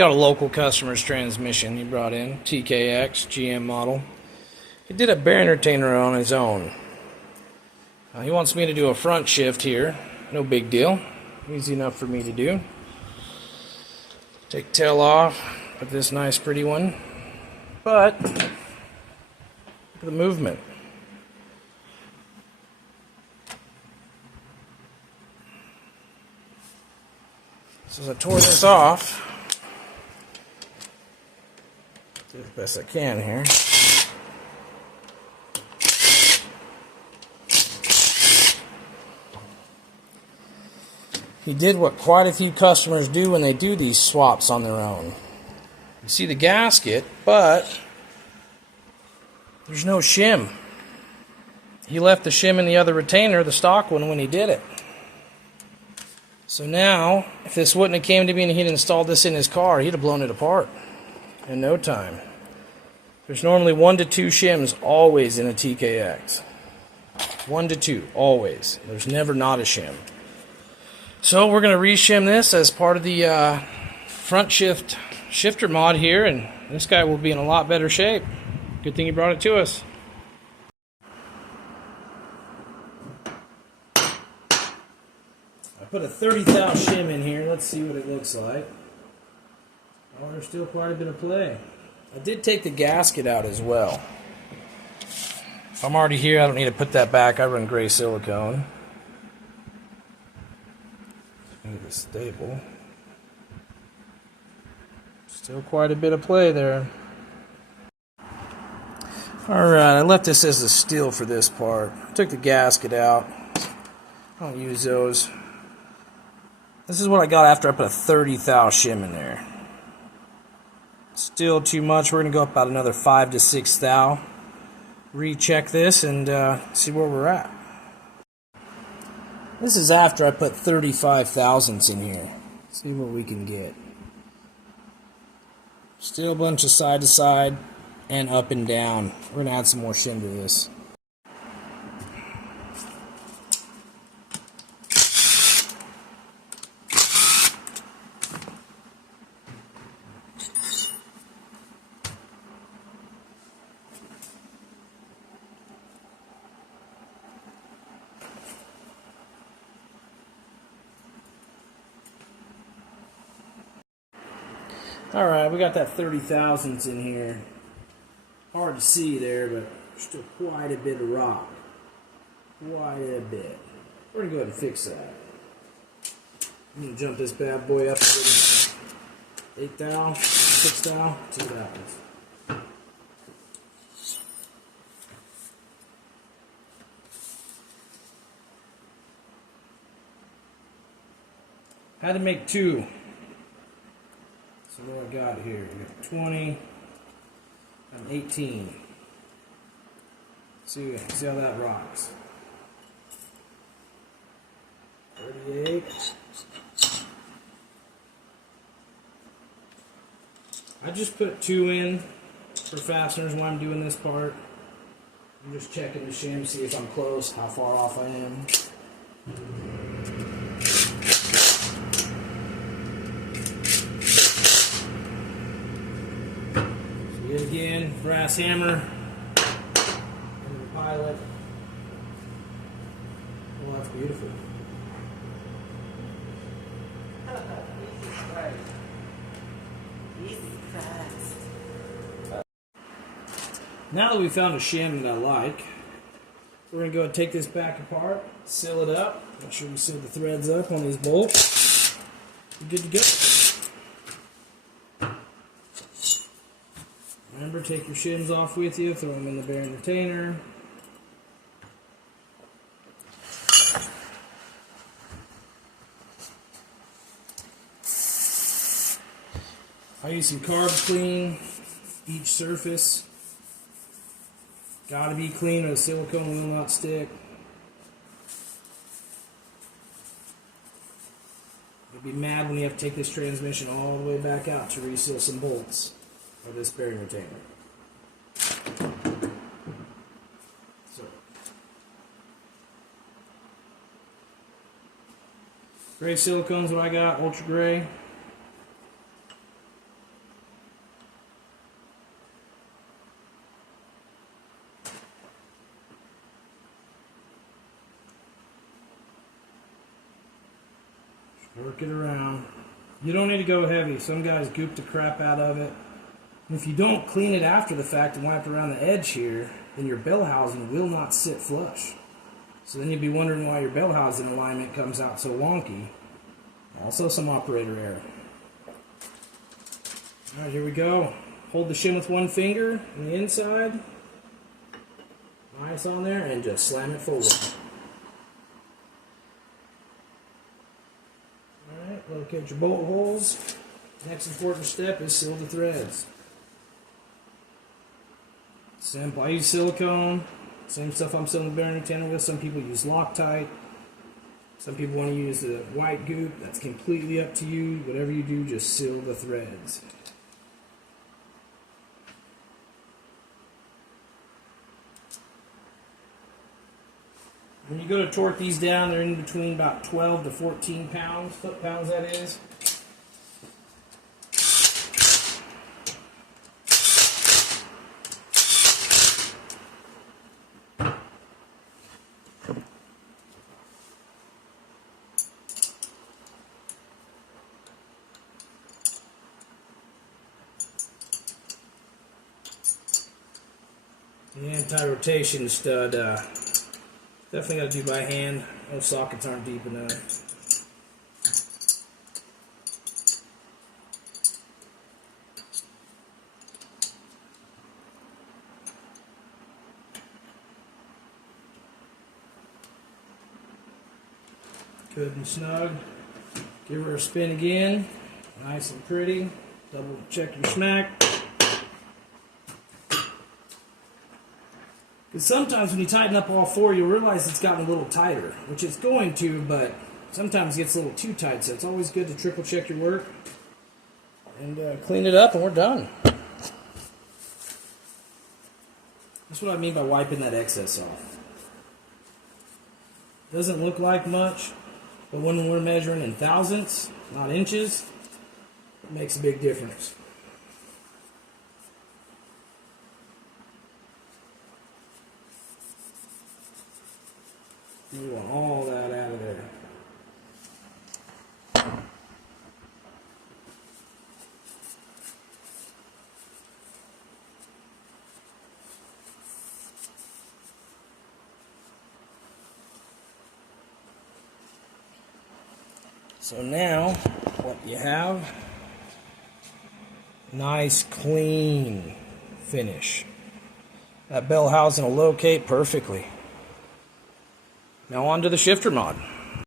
Got a local customer's transmission he brought in, TKX, GM model. He did a bearing retainer on his own. He wants me to do a front shift here. No big deal. Easy enough for me to do. Take tail off, put this nice pretty one. But, look at the movement. So as I tore this off, do the best I can here. He did what quite a few customers do when they do these swaps on their own. You see the gasket, but there's no shim. He left the shim in the other retainer, the stock one, when he did it. So now, if this wouldn't have came to me and he'd installed this in his car, he'd have blown it apart in no time. There's normally 1 to 2 shims always in a TKX. 1 to 2, always. There's never not a shim. So we're going to re-shim this as part of the front shifter mod here, and this guy will be in a lot better shape. Good thing he brought it to us. I put a 30 thou shim in here. Let's see what it looks like. Oh, there's still quite a bit of play. I did take the gasket out as well. If I'm already here, I don't need to put that back. I run gray silicone. Into the stable. Still quite a bit of play there. Alright, I left this as a steel for this part. I took the gasket out. I don't use those. This is what I got after I put a 30 thou shim in there. Still too much. We're going to go up about another 5 to 6 thou. Recheck this and see where we're at. This is after I put 35 thousandths in here. See what we can get. Still a bunch of side to side and up and down. We're going to add some more shim to this. Alright, we got that 30 thousandths in here. Hard to see there, but there's still quite a bit of rock. Quite a bit. We're going to go ahead and fix that. I'm going to jump this bad boy up to 8 thou, 6 thou, see what happens. Had to make 2. So what I got here, I got 20, I'm 18. See how that rocks. 38. I just put 2 in for fasteners when I'm doing this part. I'm just checking the shim, see if I'm close, how far off I am. Yet again, brass hammer into the pilot. Well, that's beautiful. Now that we found a shim that I like, we're going to go and take this back apart, seal it up, make sure we seal the threads up on these bolts. We're good to go. Remember, take your shims off with you, throw them in the bearing retainer. I use some carb clean each surface. Gotta be clean or the silicone will not stick. You'll be mad when you have to take this transmission all the way back out to reseal some bolts of this bearing retainer. So, gray silicone's what I got, ultra gray. Work it around. You don't need to go heavy. Some guys goop the crap out of it. And if you don't clean it after the fact and wipe around the edge here, then your bell housing will not sit flush. So then you'd be wondering why your bell housing alignment comes out so wonky. Also some operator error. Alright, here we go. Hold the shim with one finger on the inside. Nice on there, and just slam it forward. Alright, locate your bolt holes. Next important step is seal the threads. Simple. I use silicone. Same stuff I'm sealing the bearing retainer with. Some people use Loctite. Some people want to use the white goop. That's completely up to you. Whatever you do, just seal the threads. When you go to torque these down, they're in between about 12 to 14 pounds, foot-pounds that is. The anti-rotation stud, definitely got to do by hand. Most sockets aren't deep enough. Good and snug. Give her a spin again. Nice and pretty. Double check your smack. Because sometimes when you tighten up all four, you'll realize it's gotten a little tighter, which it's going to, but sometimes it gets a little too tight, so it's always good to triple check your work and clean it up, and we're done. That's what I mean by wiping that excess off. Doesn't look like much, but when we're measuring in thousandths, not inches, it makes a big difference. You want all that out of there. So now, what you have, nice clean finish. That bell housing will locate perfectly. Now on to the shifter mod.